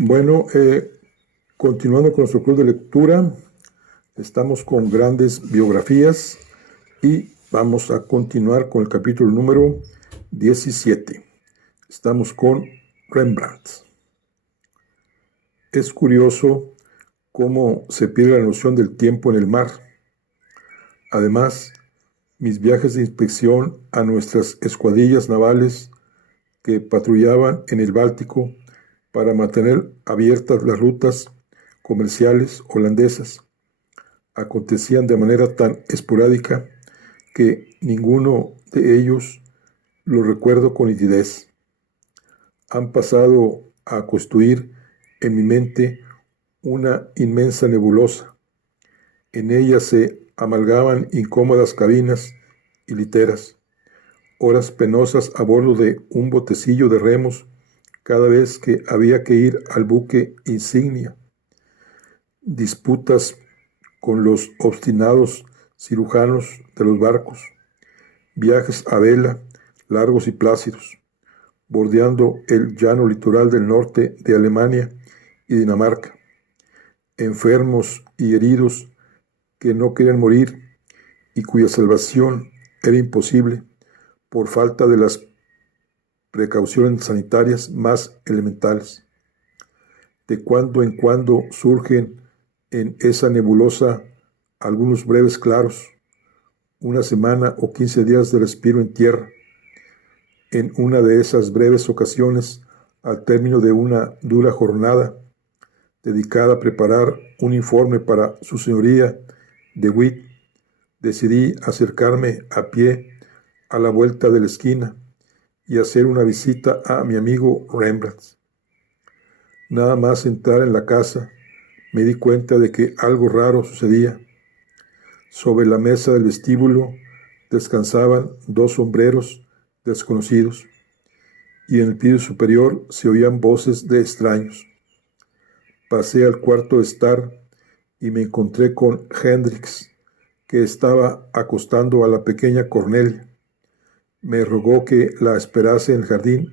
Bueno, continuando con nuestro club de lectura, estamos con grandes biografías y vamos a continuar con el capítulo número 17. Estamos con Rembrandt. Es curioso cómo se pierde la noción del tiempo en el mar. Además, mis viajes de inspección a nuestras escuadrillas navales que patrullaban en el Báltico para mantener abiertas las rutas comerciales holandesas acontecían de manera tan esporádica que ninguno de ellos lo recuerdo con nitidez. Han pasado a construir en mi mente una inmensa nebulosa. En ella se amalgaban incómodas cabinas y literas, horas penosas a bordo de un botecillo de remos cada vez que había que ir al buque insignia, disputas con los obstinados cirujanos de los barcos, viajes a vela largos y plácidos, bordeando el llano litoral del norte de Alemania y Dinamarca, enfermos y heridos que no querían morir y cuya salvación era imposible por falta de las precauciones sanitarias más elementales. De cuando en cuando surgen en esa nebulosa algunos breves claros, una semana o 15 días de respiro en tierra. En una de esas breves ocasiones, al término de una dura jornada dedicada a preparar un informe para su señoría de Witt, decidí acercarme a pie a la vuelta de la esquina y hacer una visita a mi amigo Rembrandt. Nada más entrar en la casa, me di cuenta de que algo raro sucedía. Sobre la mesa del vestíbulo descansaban dos sombreros desconocidos y en el piso superior se oían voces de extraños. Pasé al cuarto de estar y me encontré con Hendrix, que estaba acostando a la pequeña Cornelia. Me rogó que la esperase en el jardín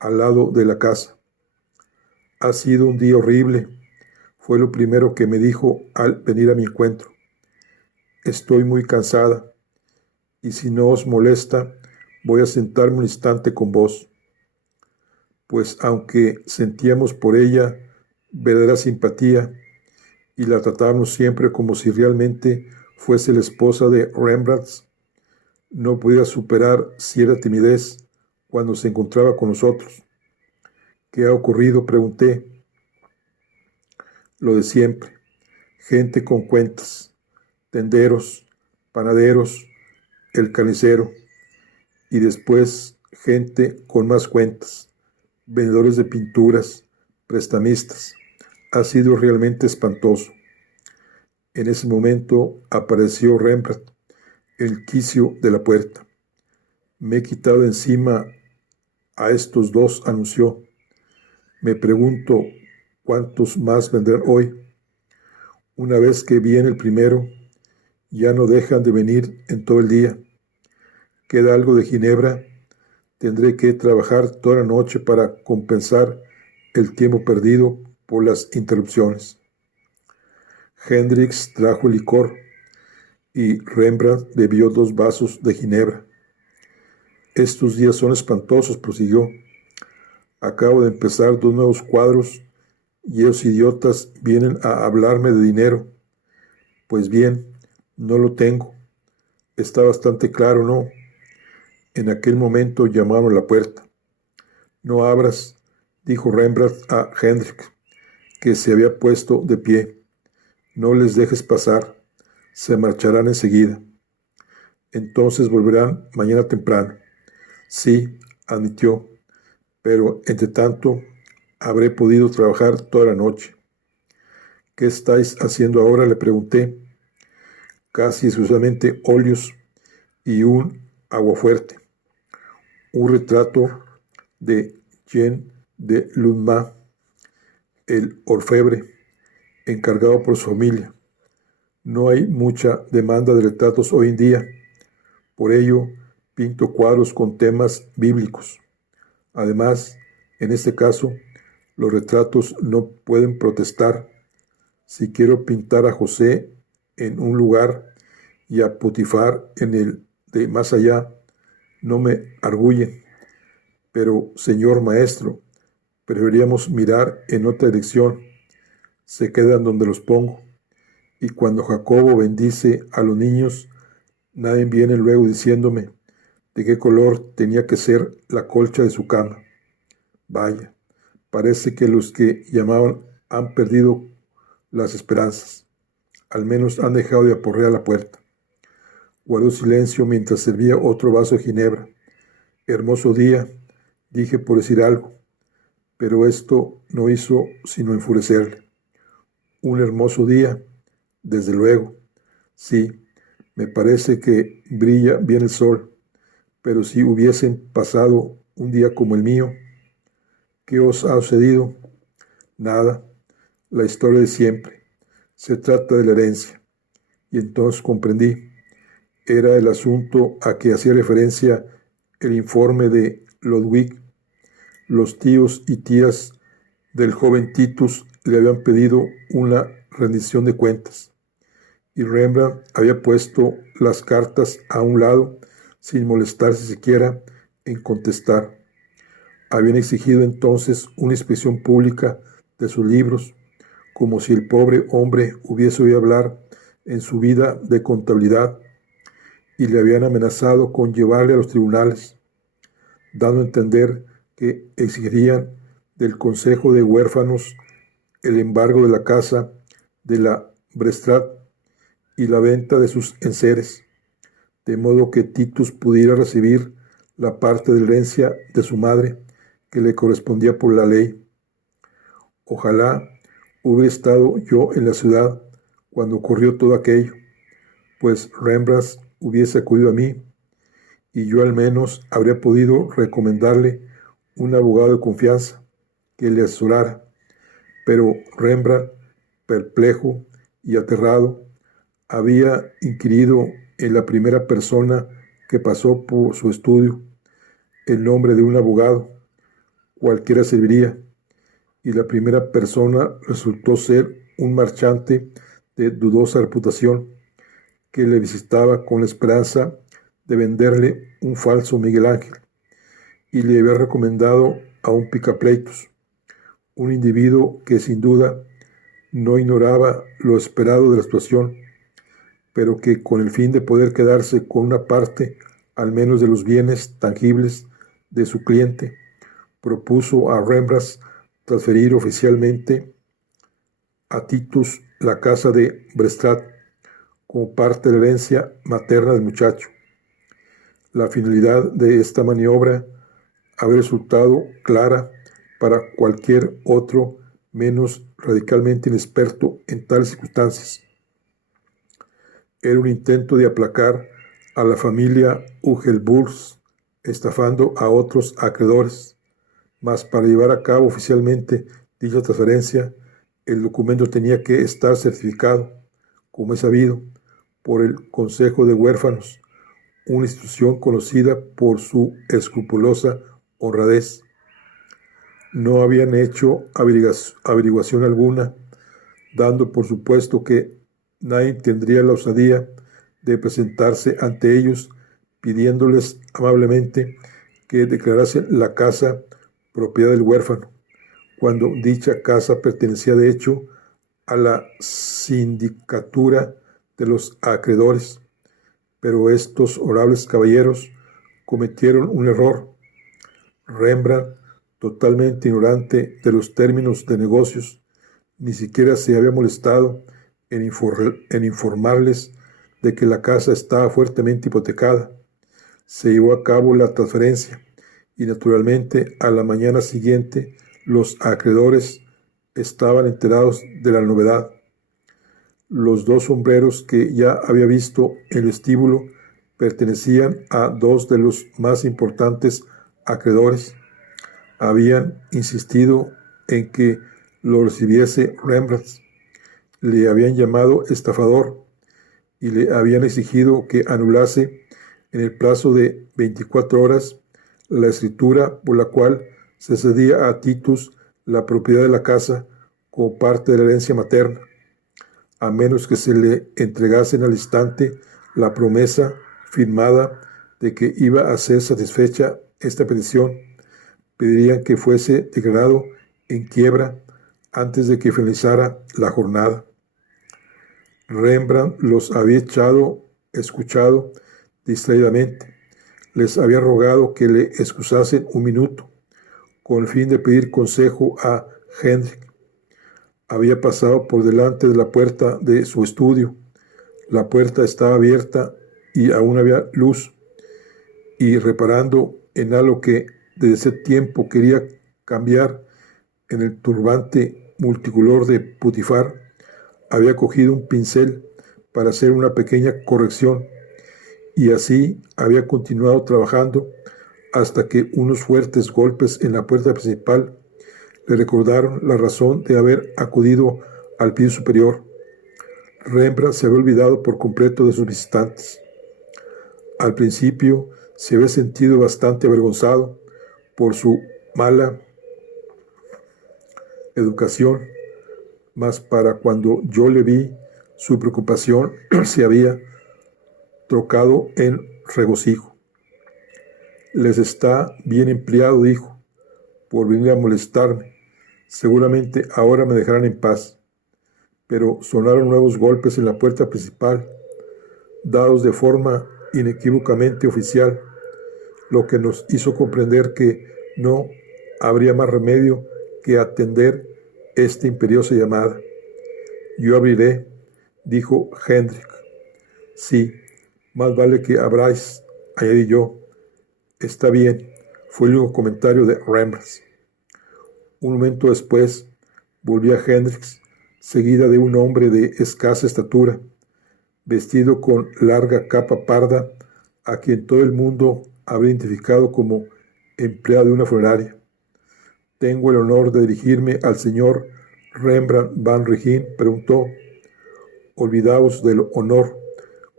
al lado de la casa. Ha sido un día horrible, fue lo primero que me dijo al venir a mi encuentro. Estoy muy cansada y si no os molesta, voy a sentarme un instante con vos. Pues aunque sentíamos por ella verdadera simpatía y la tratábamos siempre como si realmente fuese la esposa de Rembrandt, no podía superar cierta timidez cuando se encontraba con nosotros. ¿Qué ha ocurrido?, pregunté. Lo de siempre, gente con cuentas, tenderos, panaderos, el carnicero, y después gente con más cuentas, vendedores de pinturas, prestamistas. Ha sido realmente espantoso. En ese momento apareció Rembrandt, el quicio de la puerta. Me he quitado encima a estos dos, anunció. Me pregunto cuántos más vendrán hoy. Una vez que viene el primero, ya no dejan de venir en todo el día. Queda algo de ginebra. Tendré que trabajar toda la noche para compensar el tiempo perdido por las interrupciones. Hendrix trajo el licor y Rembrandt bebió 2 vasos de ginebra. Estos días son espantosos, prosiguió. Acabo de empezar 2 nuevos cuadros y esos idiotas vienen a hablarme de dinero. Pues bien, no lo tengo. Está bastante claro, ¿no? En aquel momento llamaron a la puerta. No abras, dijo Rembrandt a Hendrix, que se había puesto de pie. No les dejes pasar. Se marcharán enseguida. Entonces volverán mañana temprano. Sí, admitió, pero entre tanto habré podido trabajar toda la noche. ¿Qué estáis haciendo ahora?, le pregunté. Casi exclusivamente óleos y un aguafuerte. Un retrato de Jean de Lundma, el orfebre, encargado por su familia. No hay mucha demanda de retratos hoy en día. Por ello, pinto cuadros con temas bíblicos. Además, en este caso, Los retratos no pueden protestar. Si quiero pintar a José en un lugar y a Potifar en el de más allá, no me arguyen. Pero, señor maestro, preferiríamos mirar en otra dirección. Se quedan donde los pongo. Y cuando Jacobo bendice a los niños, nadie viene luego diciéndome de qué color tenía que ser la colcha de su cama. Vaya, parece que los que llamaban han perdido las esperanzas. Al menos han dejado de aporrear la puerta. Guardó silencio mientras servía otro vaso de ginebra. Hermoso día, dije por decir algo, pero esto no hizo sino enfurecerle. Un hermoso día, desde luego. Sí, me parece que brilla bien el sol, pero si hubiesen pasado un día como el mío, ¿qué os ha sucedido? Nada, la historia de siempre. Se trata de la herencia. Y entonces comprendí. Era el asunto a que hacía referencia el informe de Ludwig. Los tíos y tías del joven Titus le habían pedido una rendición de cuentas, y Rembrandt había puesto las cartas a un lado sin molestarse siquiera en contestar. Habían exigido entonces una inspección pública de sus libros, como si el pobre hombre hubiese oído hablar en su vida de contabilidad, y le habían amenazado con llevarle a los tribunales, dando a entender que exigirían del Consejo de Huérfanos el embargo de la casa de la Brestrat y la venta de sus enseres, de modo que Titus pudiera recibir la parte de la herencia de su madre que le correspondía por la ley. Ojalá hubiera estado yo en la ciudad cuando ocurrió todo aquello, pues Rembrandt hubiese acudido a mí, y yo al menos habría podido recomendarle un abogado de confianza que le asesorara. Pero Rembrandt, perplejo y aterrado, había inquirido en la primera persona que pasó por su estudio el nombre de un abogado, cualquiera serviría, y la primera persona resultó ser un marchante de dudosa reputación que le visitaba con la esperanza de venderle un falso Miguel Ángel, y le había recomendado a un picapleitos, un individuo que sin duda no ignoraba lo esperado de la situación, pero que con el fin de poder quedarse con una parte al menos de los bienes tangibles de su cliente, propuso a Rembrandt transferir oficialmente a Titus la casa de Brestrat como parte de la herencia materna del muchacho. La finalidad de esta maniobra habría resultado clara para cualquier otro menos radicalmente inexperto en tales circunstancias. Era un intento de aplacar a la familia Ugelburs, estafando a otros acreedores, mas para llevar a cabo oficialmente dicha transferencia, el documento tenía que estar certificado, como es sabido, por el Consejo de Huérfanos, una institución conocida por su escrupulosa honradez. No habían hecho averiguación alguna, dando por supuesto que nadie tendría la osadía de presentarse ante ellos pidiéndoles amablemente que declarasen la casa propiedad del huérfano, cuando dicha casa pertenecía de hecho a la sindicatura de los acreedores. Pero estos honorables caballeros cometieron un error. Rembrandt, totalmente ignorante de los términos de negocios, ni siquiera se había molestado en informarles de que la casa estaba fuertemente hipotecada. Se llevó a cabo la transferencia y naturalmente a la mañana siguiente los acreedores estaban enterados de la novedad. Los dos sombreros que ya había visto en el vestíbulo pertenecían a dos de los más importantes acreedores. Habían insistido en que lo recibiese Rembrandt, le habían llamado estafador y le habían exigido que anulase en el plazo de 24 horas la escritura por la cual se cedía a Titus la propiedad de la casa como parte de la herencia materna, a menos que se le entregasen al instante la promesa firmada de que iba a ser satisfecha esta petición. Pedirían que fuese declarado en quiebra antes de que finalizara la jornada. Rembrandt los había escuchado distraídamente. Les había rogado que le excusasen un minuto, con el fin de pedir consejo a Hendrik. Había pasado por delante de la puerta de su estudio. La puerta estaba abierta y aún había luz, y reparando en algo que desde ese tiempo quería cambiar en el turbante multicolor de Putifar, había cogido un pincel para hacer una pequeña corrección, y así había continuado trabajando hasta que unos fuertes golpes en la puerta principal le recordaron la razón de haber acudido al piso superior. Rembrandt se había olvidado por completo de sus visitantes. Al principio se había sentido bastante avergonzado por su mala educación, mas para cuando yo le vi, su preocupación se había trocado en regocijo. Les está bien empleado, dijo, por venir a molestarme. Seguramente ahora me dejarán en paz. Pero sonaron nuevos golpes en la puerta principal, dados de forma inequívocamente oficial, lo que nos hizo comprender que no habría más remedio que atender esta imperiosa llamada. Yo abriré, dijo Hendrik. Sí, más vale que abráis, añadí yo. Está bien, fue el único comentario de Rembrandt. Un momento después, volvía Hendrix, seguida de un hombre de escasa estatura, vestido con larga capa parda, a quien todo el mundo habría identificado como empleado de una funeraria. ¿Tengo el honor de dirigirme al señor Rembrandt van Rijn?, preguntó. Olvidaos del honor,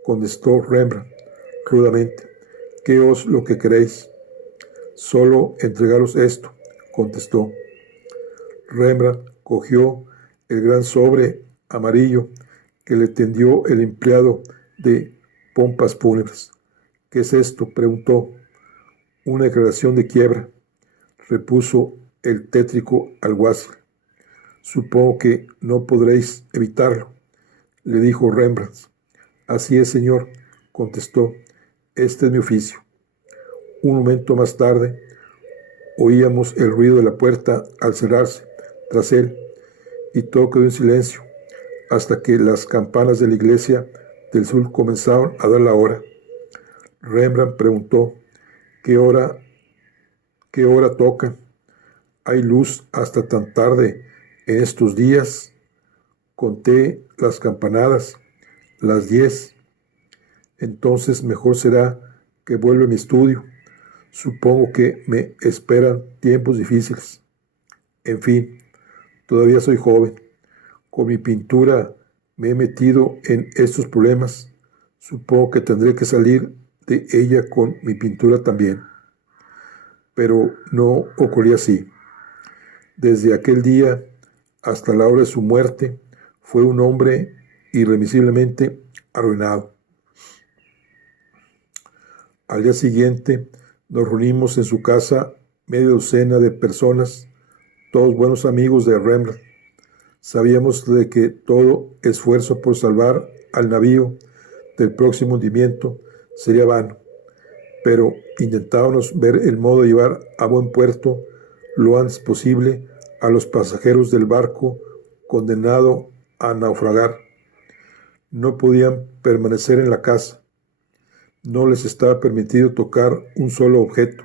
contestó Rembrandt rudamente. ¿Qué os lo que queréis? Solo entregaros esto, contestó. Rembrandt cogió el gran sobre amarillo que le tendió el empleado de pompas fúnebres. ¿Qué es esto?, preguntó. Una declaración de quiebra, repuso el tétrico alguacil. Supongo que no podréis evitarlo, le dijo Rembrandt. Así es, señor, contestó. Este es mi oficio. Un momento más tarde, oíamos el ruido de la puerta al cerrarse tras él, y todo quedó en silencio, hasta que las campanas de la iglesia del sur comenzaron a dar la hora. Rembrandt preguntó, ¿qué hora toca? ¿Hay luz hasta tan tarde en estos días? Conté las campanadas, las 10. Entonces mejor será que vuelva a mi estudio. Supongo que me esperan tiempos difíciles. En fin, todavía soy joven. Con mi pintura me he metido en estos problemas. Supongo que tendré que salir de ella con mi pintura también. Pero no ocurrió así. Desde aquel día hasta la hora de su muerte, fue un hombre irremisiblemente arruinado. Al día siguiente nos reunimos en su casa media docena de personas, todos buenos amigos de Rembrandt. Sabíamos de que todo esfuerzo por salvar al navío del próximo hundimiento sería vano, pero intentábamos ver el modo de llevar a buen puerto lo antes posible a los pasajeros del barco condenado a naufragar. No podían permanecer en la casa. No les estaba permitido tocar un solo objeto.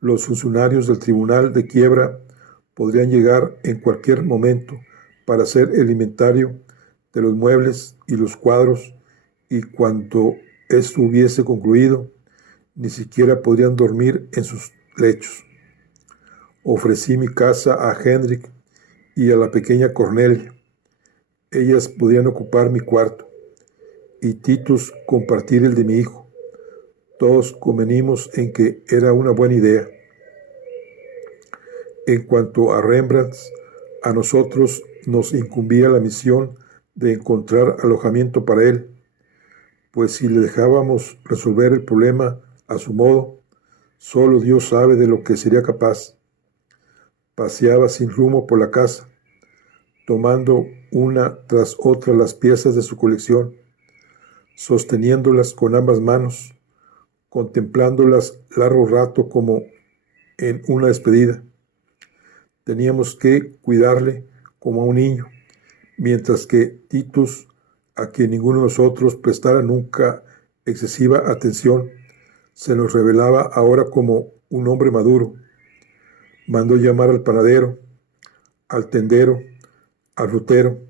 Los funcionarios del tribunal de quiebra podrían llegar en cualquier momento para hacer el inventario de los muebles y los cuadros, y cuando esto hubiese concluido, ni siquiera podrían dormir en sus lechos. Ofrecí mi casa a Hendrik y a la pequeña Cornelia. Ellas podrían ocupar mi cuarto, y Titus compartir el de mi hijo. Todos convenimos en que era una buena idea. En cuanto a Rembrandt, a nosotros nos incumbía la misión de encontrar alojamiento para él, pues si le dejábamos resolver el problema a su modo, solo Dios sabe de lo que sería capaz. Paseaba sin rumbo por la casa, tomando una tras otra las piezas de su colección, sosteniéndolas con ambas manos, contemplándolas largo rato como en una despedida. Teníamos que cuidarle como a un niño, mientras que Titus, a quien ninguno de nosotros prestara nunca excesiva atención, se nos revelaba ahora como un hombre maduro. Mandó llamar al panadero, al tendero, al frutero,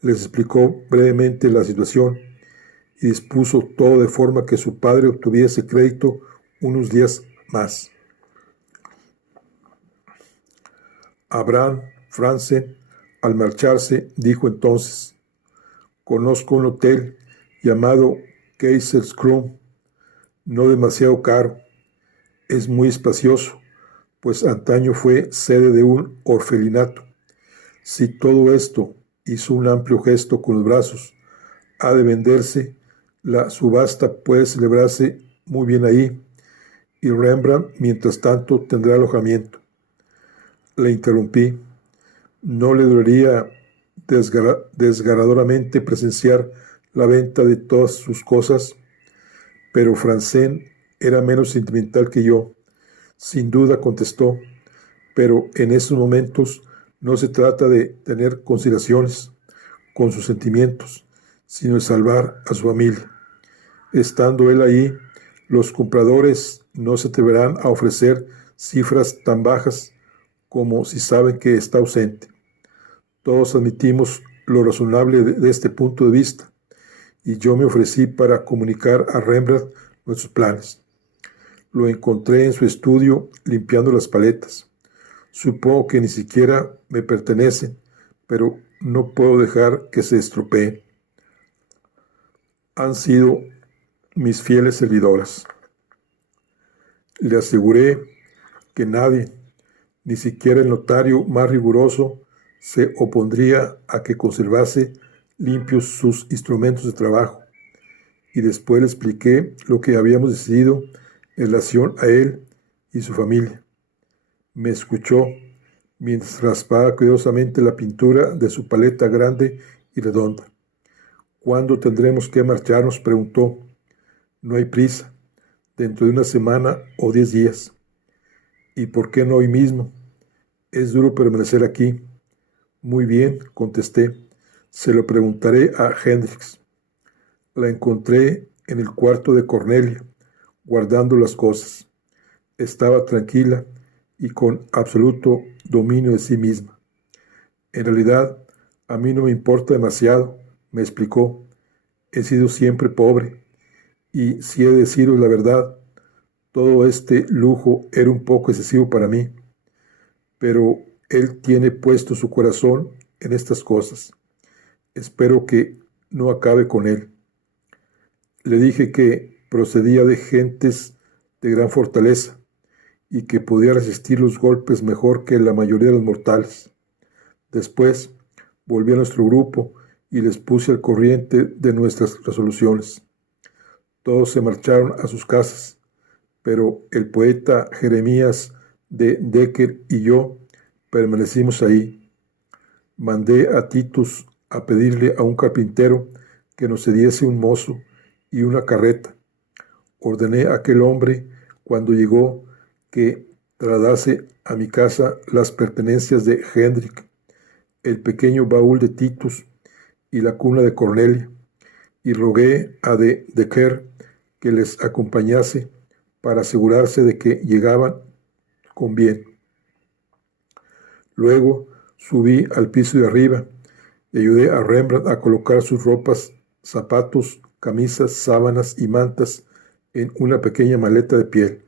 les explicó brevemente la situación y dispuso todo de forma que su padre obtuviese crédito unos días más. Abraham Franzen, al marcharse, dijo entonces: conozco un hotel llamado Kaiserskron, no demasiado caro, es muy espacioso, pues antaño fue sede de un orfelinato. Si todo esto, hizo un amplio gesto con los brazos, ha de venderse, la subasta puede celebrarse muy bien ahí, y Rembrandt, mientras tanto, tendrá alojamiento. Le interrumpí. ¿No le dolería desgarradoramente presenciar la venta de todas sus cosas? Pero Franzen era menos sentimental que yo. Sin duda, contestó, pero en esos momentos no se trata de tener consideraciones con sus sentimientos, sino de salvar a su familia. Estando él ahí, los compradores no se atreverán a ofrecer cifras tan bajas como si saben que está ausente. Todos admitimos lo razonable de este punto de vista, y yo me ofrecí para comunicar a Rembrandt nuestros planes. Lo encontré en su estudio limpiando las paletas. Supongo que ni siquiera me pertenecen, pero no puedo dejar que se estropeen. Han sido mis fieles servidoras. Le aseguré que nadie, ni siquiera el notario más riguroso, se opondría a que conservase limpios sus instrumentos de trabajo, y después le expliqué lo que habíamos decidido en relación a él y su familia. Me escuchó mientras raspaba cuidadosamente la pintura de su paleta grande y redonda. ¿Cuándo tendremos que marcharnos?, preguntó. No hay prisa, dentro de una semana o 10 días. ¿Y por qué no hoy mismo? Es duro permanecer aquí. Muy bien, contesté. Se lo preguntaré a Hendrix. La encontré en el cuarto de Cornelia, guardando las cosas. Estaba tranquila y con absoluto dominio de sí misma. En realidad, a mí no me importa demasiado, me explicó. He sido siempre pobre, y si he de deciros la verdad, todo este lujo era un poco excesivo para mí. Pero él tiene puesto su corazón en estas cosas. Espero que no acabe con él. Le dije que procedía de gentes de gran fortaleza y que podía resistir los golpes mejor que la mayoría de los mortales. Después volví a nuestro grupo y les puse al corriente de nuestras resoluciones. Todos se marcharon a sus casas, pero el poeta Jeremías de Decker y yo permanecimos ahí. Mandé a Titus a pedirle a un carpintero que nos cediese un mozo y una carreta. Ordené a aquel hombre, cuando llegó, que trasladase a mi casa las pertenencias de Hendrik, el pequeño baúl de Titus y la cuna de Cornelia, y rogué a de Decker que les acompañase para asegurarse de que llegaban con bien. Luego subí al piso de arriba y ayudé a Rembrandt a colocar sus ropas, zapatos, camisas, sábanas y mantas en una pequeña maleta de piel.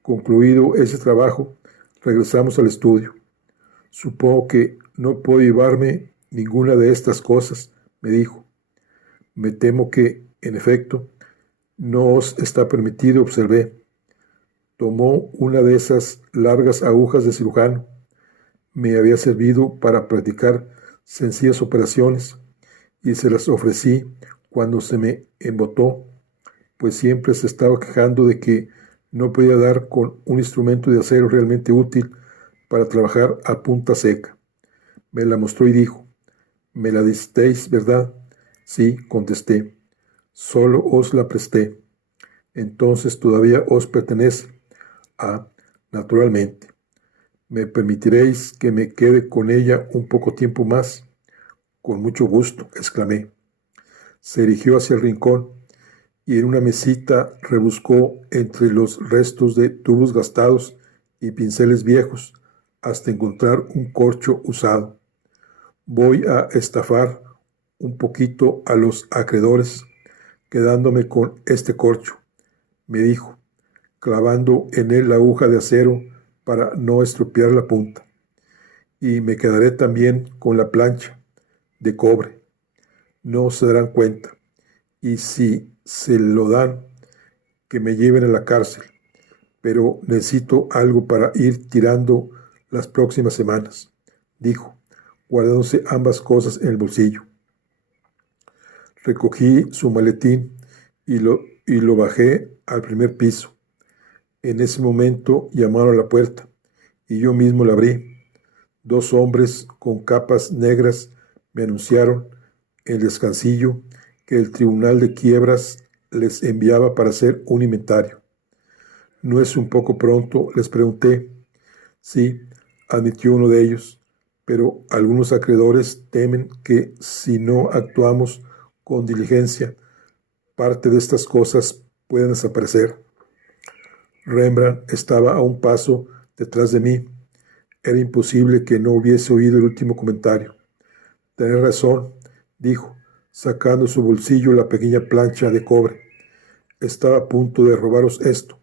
Concluido ese trabajo, regresamos al estudio. Supongo que no puedo llevarme ninguna de estas cosas, me dijo. Me temo que, en efecto, no os está permitido, observé. Tomó una de esas largas agujas de cirujano me había servido para practicar sencillas operaciones y se las ofrecí cuando se me embotó, pues siempre se estaba quejando de que no podía dar con un instrumento de acero realmente útil para trabajar a punta seca. Me la mostró y dijo: «¿Me la disteis, verdad?». «Sí», contesté, «solo os la presté». «Entonces todavía os pertenece». «Ah, naturalmente». «¿Me permitiréis que me quede con ella un poco tiempo más?». «Con mucho gusto», exclamé. Se dirigió hacia el rincón y en una mesita rebuscó entre los restos de tubos gastados y pinceles viejos hasta encontrar un corcho usado. «Voy a estafar un poquito a los acreedores, quedándome con este corcho», me dijo, clavando en él la aguja de acero para no estropear la punta. «Y me quedaré también con la plancha de cobre. No se darán cuenta. Y si se lo dan, que me lleven a la cárcel. Pero necesito algo para ir tirando las próximas semanas», dijo, guardándose ambas cosas en el bolsillo. Recogí su maletín y lo bajé al primer piso. En ese momento llamaron a la puerta y yo mismo la abrí. 2 hombres con capas negras me anunciaron en el descansillo que el Tribunal de Quiebras les enviaba para hacer un inventario. «¿No es un poco pronto?», les pregunté. «Sí», admitió uno de ellos, «pero algunos acreedores temen que si no actuamos con diligencia, parte de estas cosas pueden desaparecer». Rembrandt estaba a un paso detrás de mí. Era imposible que no hubiese oído el último comentario. «Tenés razón», dijo, sacando de su bolsillo la pequeña plancha de cobre. «Estaba a punto de robaros esto.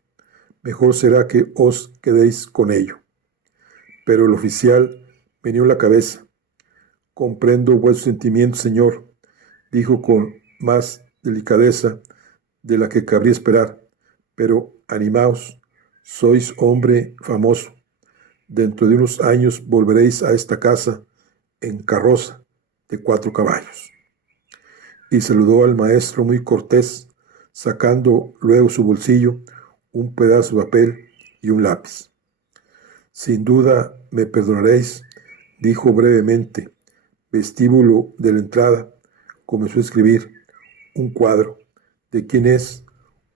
Mejor será que os quedéis con ello». Pero el oficial meneó la cabeza. «Comprendo vuestros sentimientos, señor», dijo con más delicadeza de la que cabría esperar, «pero animaos, sois hombre famoso. Dentro de unos años volveréis a esta casa en carroza de 4 caballos». Y saludó al maestro muy cortés, sacando luego su bolsillo un pedazo de papel y un lápiz. «Sin duda me perdonaréis», dijo brevemente. Vestíbulo de la entrada, comenzó a escribir. «Un cuadro. ¿De quién es?».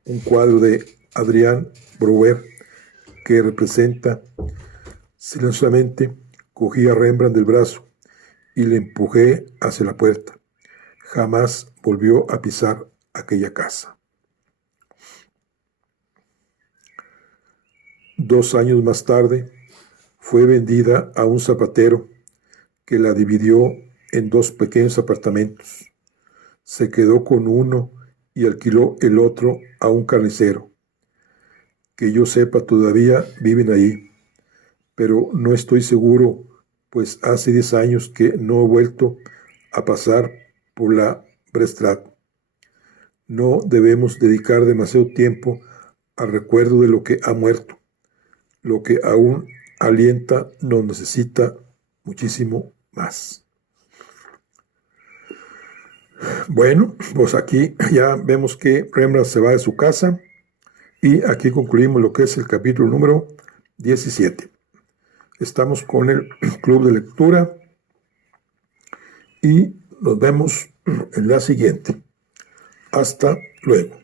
«Un cuadro de Adrián Brouwer, que representa». Silenciosamente cogí a Rembrandt del brazo y le empujé hacia la puerta. Jamás volvió a pisar aquella casa. 2 años más tarde, fue vendida a un zapatero que la dividió en 2 pequeños apartamentos. Se quedó con uno y alquiló el otro a un carnicero. Que yo sepa, todavía viven ahí, pero no estoy seguro, pues hace 10 años que no he vuelto a pasar por la Brestraat. No debemos dedicar demasiado tiempo al recuerdo de lo que ha muerto. Lo que aún alienta nos necesita muchísimo más. Bueno, pues aquí ya vemos que Rembrandt se va de su casa y aquí concluimos lo que es el capítulo número 17. Estamos con el club de lectura y nos vemos en la siguiente. Hasta luego.